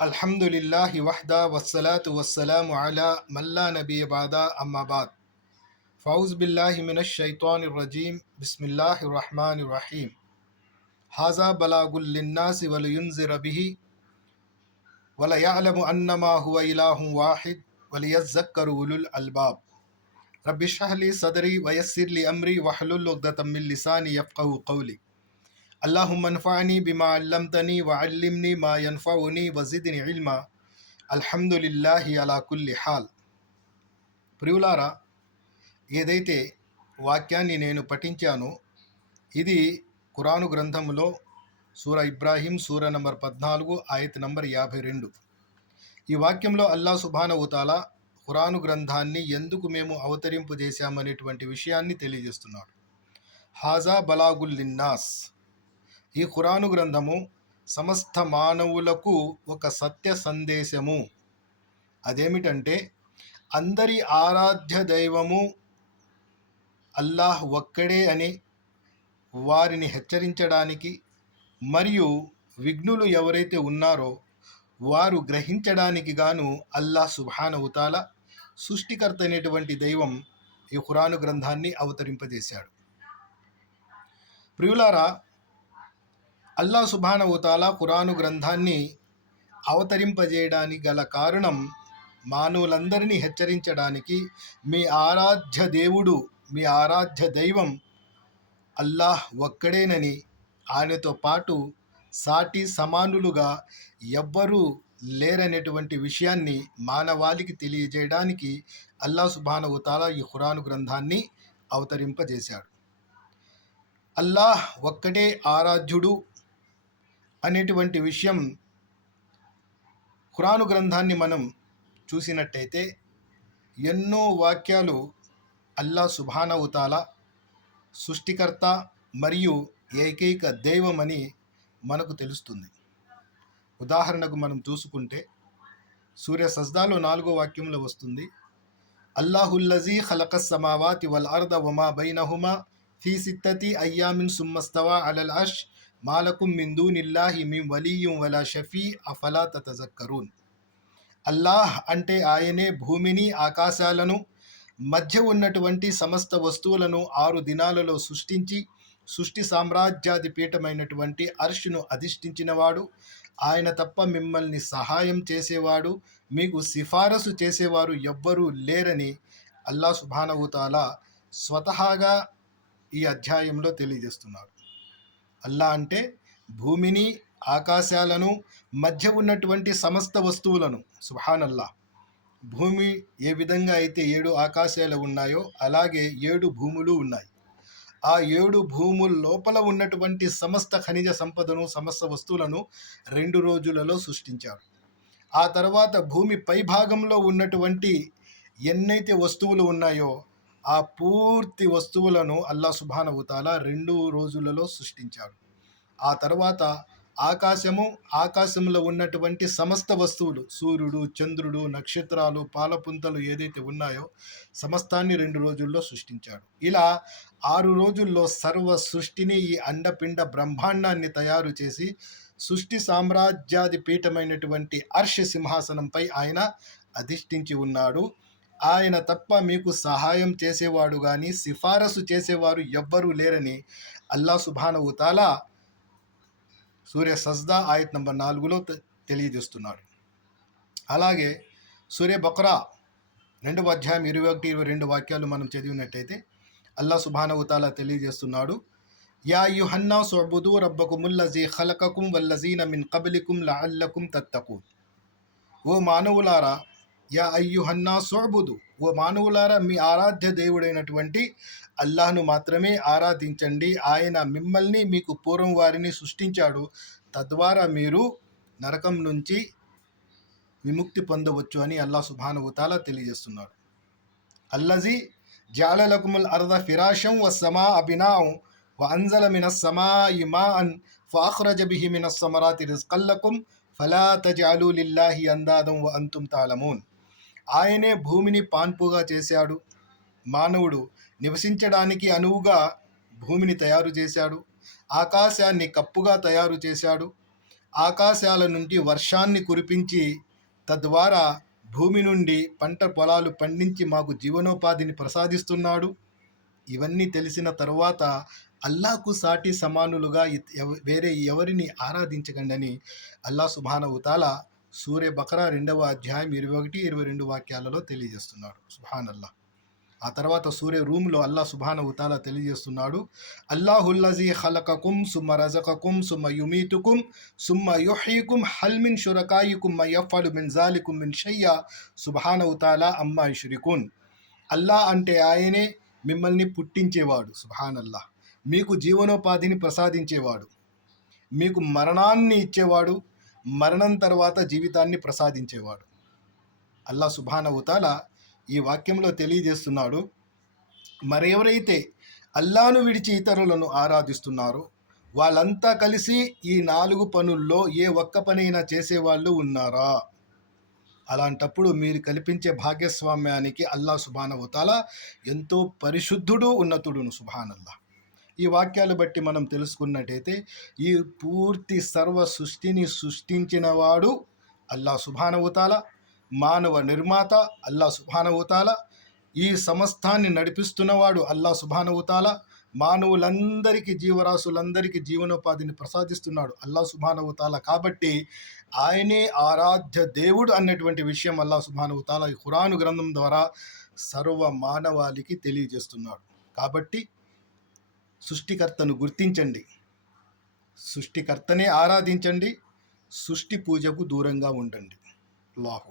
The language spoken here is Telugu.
అల్హమ్దులిల్లాహి వహ్దా వస్సలాతు వస్సలాము అలా మల్లా నబీ బాదా అమ్మాబాద్ ఫౌజ్ బిల్లాహి మినష్ షైతానిర్ రజీం బిస్మిల్లాహిర్ రహమానిర్ రహీం హాజా బలాగుల్ లిన్నాసి వలయున్జిర బిహి వలయఅలము అన్నమా హువ ఇలాహుం వాహిద్ వలియజ్జక్కరు ఉలుల్ అల్బాబ్ రబ్బి ఇష్రహ్ లీ సదరి వయస్సిర్ లీ అమ్రి వహ్లుల్ ఉక్దతం మిన్ లిసాని యఫ్కహు కౌలి అల్లాహుమ్మ అన్ఫఅనీ బిమా అల్లమ్తనీ వఅల్లిమ్నీ మా యన్ఫఉనీ వజిద్ని ఇల్మా అల్హమ్దులిల్లాహి అలా కుల్లి హాల్. ప్రియులారా, ఏదైతే వాక్యాన్ని నేను పఠించానో ఇది ఖురాను గ్రంథంలో సూర ఇబ్రాహీం సూర నంబర్ 14 ఆయత్ నంబర్ 52. ఈ వాక్యంలో అల్లా సుబ్హానహు తాలా ఖురాను గ్రంథాన్ని ఎందుకు మేము అవతరింపు చేశామనేటువంటి విషయాన్ని తెలియజేస్తున్నాడు. హాజా బలాగుల్ లిన్నాస్, ఈ ఖురాను గ్రంథము సమస్త మానవులకు ఒక సత్య సందేశము. అదేమిటంటే అందరి ఆరాధ్య దైవము అల్లాహ్ ఒక్కడే అని వారిని హెచ్చరించడానికి మరియు విఘ్నులు ఎవరైతే ఉన్నారో వారు గ్రహించడానికి గాను అల్లాహ్ సుబ్హానహు తాలా సృష్టికర్త అనేటువంటి దైవం ఈ ఖురాను గ్రంథాన్ని అవతరింపజేశాడు. ప్రియులారా, అల్లాహ్ సుబ్హానహు తాలా ఖురాను గ్రంథాన్ని అవతరింపజేయడానికి గల కారణం మానవులందరినీ హెచ్చరించడానికి. మీ ఆరాధ్య దేవుడు, మీ ఆరాధ్య దైవం అల్లాహ్ ఒక్కడేనని, ఆయనతో పాటు సాటి సమానులుగా ఎవ్వరూ లేరనేటువంటి విషయాన్ని మానవాళికి తెలియజేయడానికి అల్లాహ్ సుబ్హానహు తాలా ఈ ఖురాను గ్రంథాన్ని అవతరింపజేశాడు. అల్లాహ్ ఒక్కటే ఆరాధ్యుడు అనేటువంటి విషయం ఖురాను గ్రంథాన్ని మనం చూసినట్టయితే ఎన్నో వాక్యాలు అల్లాహ్ సుబ్హానహు తాలా సృష్టికర్త మరియు ఏకైక దైవమని మనకు తెలుస్తుంది. ఉదాహరణకు మనం చూసుకుంటే సూర్య సజ్దాలో 4వ వాక్యంలో వస్తుంది, అల్లాహుల్లజీ ఖలకస్ సమావాతి వల్ అర్ద వమా బైనహుమా ఫీ సిత్తతి అయ్యామిన్ సుమ్మస్తవా అలల్ అర్ష్ మాలకుం మిన్ దూనిల్లాహి మిన్ వలీయుం వలా షఫీ అఫలా తతజక్కరూన్. అల్లాహ్ అంటే ఆయనే భూమిని ఆకాశాలను మధ్య ఉన్నటువంటి సమస్త వస్తువులను 6 దినాలలో సృష్టించి సృష్టి సామ్రాజ్యాధిపీఠమైనటువంటి అర్షును అధిష్ఠించినవాడు. ఆయన తప్ప మిమ్మల్ని సహాయం చేసేవాడు, మీకు సిఫారసు చేసేవారు ఎవ్వరూ లేరని అల్లాహ్ సుబ్హానహు తాలా స్వతహాగా ఈ అధ్యాయంలో తెలియజేస్తున్నాడు. అల్లా అంటే భూమిని ఆకాశాలను మధ్య ఉన్నటువంటి సమస్త వస్తువులను. సుబ్హానల్లాహ్, భూమి ఏ విధంగా అయితే 7 ఆకాశాలు ఉన్నాయో అలాగే 7 భూములు ఉన్నాయి. ఆ 7 భూముల లోపల ఉన్నటువంటి సమస్త ఖనిజ సంపదను, సమస్త వస్తువులను 2 రోజులలో సృష్టించాడు. ఆ తర్వాత భూమి పై భాగంలో ఉన్నటువంటి ఎన్నైతే వస్తువులు ఉన్నాయో ఆ పూర్తి వస్తువులను అల్లాహ్ సుబ్హానహు తాలా 2 రోజులలో సృష్టించాడు. ఆ తర్వాత ఆకాశంలో ఉన్నటువంటి సమస్త వస్తువులు, సూర్యుడు, చంద్రుడు, నక్షత్రాలు, పాలపుంతలు ఏదైతే ఉన్నాయో సమస్తాన్ని 2 రోజుల్లో సృష్టించాడు. ఇలా 6 రోజుల్లో సర్వ సృష్టిని, ఈ అండపిండ బ్రహ్మాండాన్ని తయారు చేసి సృష్టి సామ్రాజ్యాధిపీఠమైనటువంటి అర్ష్ సింహాసనంపై ఆయన అధిష్ఠించి ఉన్నాడు. ఆయన తప్ప మీకు సహాయం చేసేవాడు కానీ సిఫారసు చేసేవారు ఎవ్వరూ లేరని అల్లాహ్ సుబ్హానహు తాలా సూర్య సజ్దా ఆయత్ నంబర్ 4లో తెలియజేస్తున్నాడు. అలాగే సూర్య బక్రా 2వ అధ్యాయం 21-22 వాక్యాలు మనం చదివినట్టయితే అల్లాహ్ సుబ్హానహు తాలా తెలియజేస్తున్నాడు, యా అయ్యుహన్నాసు ఉఅ్బుదూ రబ్బకుముల్లజీ ఖలకకుం వల్లజీన మిన్ కబ్లికుం లఅల్లకుం తత్తకూన్. ఓ మానవులారా, యా అయ్యుహన్నాసు ఉఅ్బుదూ, ఓ మానవులారా, మీ ఆరాధ్య దేవుడైనటువంటి అల్లాహ్ను మాత్రమే ఆరాధించండి. ఆయన మిమ్మల్ని, మీకు పూర్వం వారిని సృష్టించాడు. తద్వారా మీరు నరకం నుంచి విముక్తి పొందవచ్చు అని అల్లాహ్ సుబ్హానహు తాలా తెలియజేస్తున్నాడు. అల్లజీ జఅల లకుముల్ అర్ద ఫిరాషం వస్సమాఅ బినాఅం వఅన్జల మినస్ సమాఇ మాఅన్ ఫఅఖ్రజ బిహి మినస్ సమరాతి రిజ్కన్ లకుం ఫలా తజ్అలూ లిల్లాహి అందాదం వఅంతుం తఅలమూన్. ఆయనే భూమిని పాన్పుగా చేశాడు, మానవుడు నివసించడానికి అనువుగా భూమిని తయారు చేశాడు, ఆకాశాన్ని కప్పుగా తయారు చేశాడు, ఆకాశాల నుండి వర్షాన్ని కురిపించి తద్వారా భూమి నుండి పంట పొలాలు పండించి మాకు జీవనోపాధిని ప్రసాదిస్తున్నాడు. ఇవన్నీ తెలిసిన తరువాత అల్లాహకు సాటి సమానులుగా వేరే ఎవరిని ఆరాధించకండి అని అల్లా సుబ్హానహు తాలా సూరే బకరా 2వ అధ్యాయం 21, 22 వాక్యాలలో తెలియజేస్తున్నాడు. సుబ్హానల్లాహ్. ఆ తర్వాత సూరే రూమ్లో అల్లా సుబ్హానహు తాలా తెలియజేస్తున్నాడు, అల్లాహుల్లజీ ఖలకకుం సుమ్మ రజకకుం సుమ్మ యుమీతుకుం సుమ్మ యుహీకుం హల్ మిన్ షురకాయికుం మ యఫ్అలు మిన్ జాలికుం మిన్ షయ్య సుబ్హానహు తాలా అమ్మా యుష్రికున్. అల్లా అంటే ఆయనే మిమ్మల్ని పుట్టించేవాడు, సుబ్హానల్లాహ్, మీకు జీవనోపాధిని ప్రసాదించేవాడు, మీకు మరణాన్ని ఇచ్చేవాడు, మరణం తర్వాత జీవితాన్ని ప్రసాదించేవాడు. అల్లా సుబ్హానహు తాలా ఈ వాక్యంలో తెలియజేస్తున్నాడు, మరెవరైతే అల్లాను విడిచి ఇతరులను ఆరాధిస్తున్నారో వాళ్ళంతా కలిసి ఈ 4 పనుల్లో ఏ ఒక్క పనైనా చేసేవాళ్ళు ఉన్నారా? అలాంటప్పుడు మీరు కల్పించే భాగస్వామ్యానికి అల్లా సుబ్హానహు తాలా ఎంతో పరిశుద్ధుడు, ఉన్నతుడును. సుబ్హానల్లాహ్. ఈ వాక్యాలు బట్టి మనం తెలుసుకున్నట్టయితే ఈ పూర్తి సర్వ సృష్టిని సృష్టించినవాడు అల్లా సుబ్హానహు తాలా, మానవ నిర్మాత అల్లా సుబ్హానహు తాలా, ఈ సమస్తాన్ని నడిపిస్తున్నవాడు అల్లా సుబ్హానహు తాలా, మానవులందరికీ జీవరాశులందరికీ జీవనోపాధిని ప్రసాదిస్తున్నాడు అల్లా సుబ్హానహు తాలా. కాబట్టి ఆయనే ఆరాధ్య దేవుడు అన్నటువంటి విషయం అల్లా సుబ్హానహు తాలా ఈ ఖురాను గ్రంథం ద్వారా సర్వ మానవాళికి తెలియజేస్తున్నాడు. కాబట్టి సృష్టికర్తను గుర్తించండి, సృష్టికర్తనే ఆరాధించండి, సృష్టి పూజకు దూరంగా ఉండండి. అల్లాహు